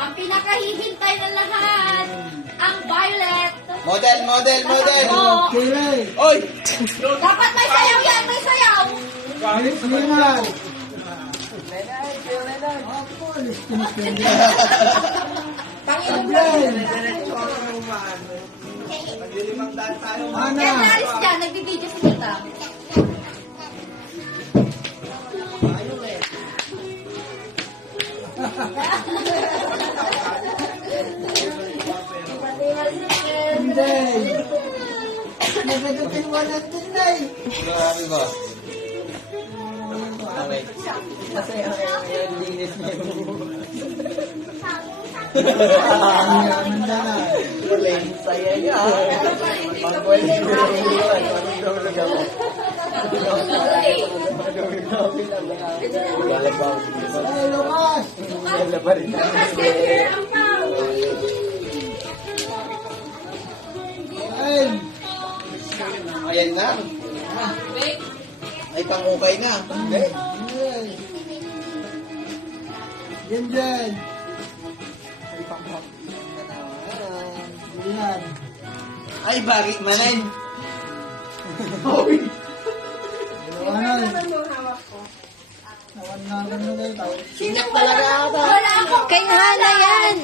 Ang pinakahihintay ng lahat, ang Violet. Model. Oo. Oy! Dapat may sayaw yan, may sayaw. Panginoon lang. Kaya naris dyan, nagbibideo si Tita. Nagagutin mo lang din na eh. Grabe ba? Okay. Masaya yung linis niya yung saya niya. Pag-boyfriend mo yun. Pag-dulog ako. Ay, Lucas! Lucas, get here, ang pao. Ay! Ayan na. Ay, pangukay na. Okay. Yan dyan. Yan. Ay, bakit manan? Nawanan. Nawanan mo na ito. Sinak talaga ata. Wala ako. Kay Hana yan.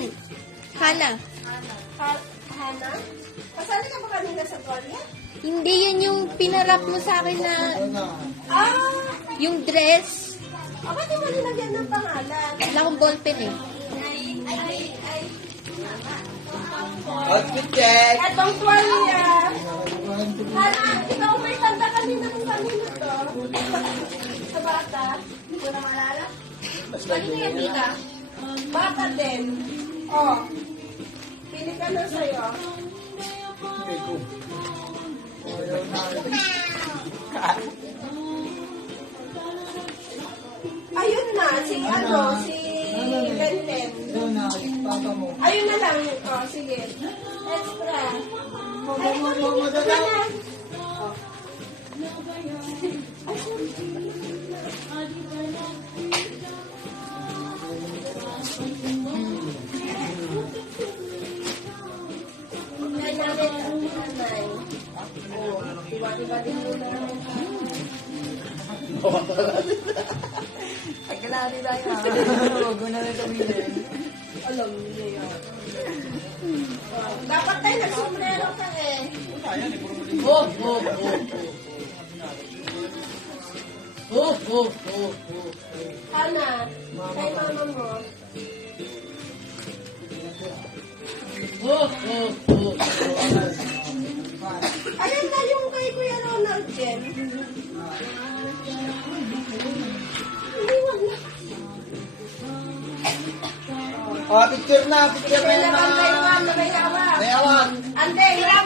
Hana. Hana? Pasali ka ba kanina sa tuwalya? Hindi yun yung pinarap mo sa akin na yung dress. Ba't di mo nilagyan ng pangalan? Wala akong ballpen eh. Outfit check. Etong tuwalya. Hana, ikaw may tanda kanina kung kanina to. Sa bata. Hindi ko na maalala. Kanina yan, Tita? Bata din. Oh. Pili ka na sa'yo. Ayun na, si Benten. Yun na, papa mo. Ayun na lang. Oh, sige. Extra. Ay, Madala. Pagkalari tayo. Huwag mo na rin kami din. alam niya yan. Dapat tayo nagsumbrero ka eh. Hana, kay mama mo. Ayun na yung kay Kuya Ronald Jen. Oh, picture na Kaya yung naman mga... may yawan. May awan. Ande, hirap